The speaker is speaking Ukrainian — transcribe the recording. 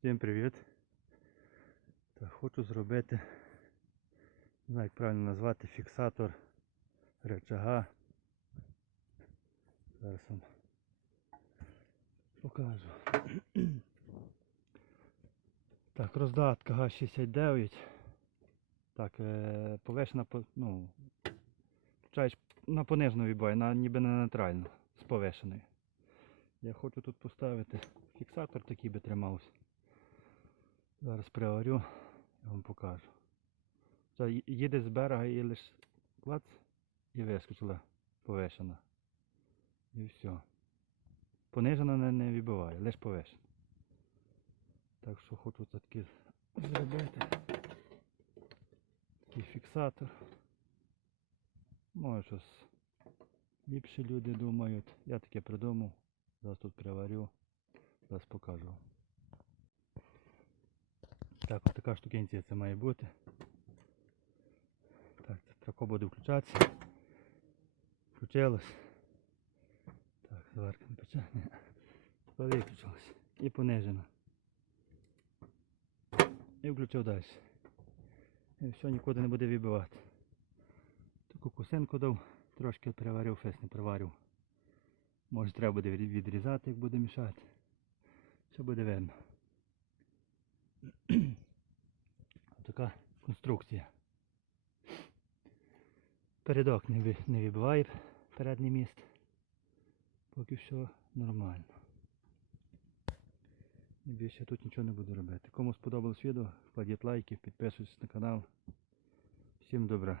Всім привіт. Так, хочу зробити, не знаю як правильно назвати, фіксатор речага. Зараз вам покажу. Так, роздатка Г69. Так, е, повишена, по- ну, включаєш на понижну вібой, на, ніби на нейтральну, з повишеною. Я хочу тут поставити фіксатор такий би тримався. Зараз приварю, я вам покажу. Це їде з берега і лише клац і вискочила повишена. І все. Понижена не, не вибиває, лише повишена. Так що хочу таки зробити. Такий фіксатор. Може щось ліпші люди думають. Я таке придумав. Зараз тут приварю. Зараз покажу. Така штукенція це має бути. Так, це тако буде включатися. Включилось. Так, заварка не пече. Тепер виключилось. І понижено. І включив далі. І все, нікуди не буде вибивати. Таку косинку дав, трошки приварив, фес не приварив. Може треба буде відрізати, як буде мішати. Все буде видно. Така конструкція. Передок не, не вибиває передній міст. Поки все нормально. І більше тут нічого не буду робити. Кому сподобалось відео, кладіть лайки, підписуйтесь на канал. Всім добра.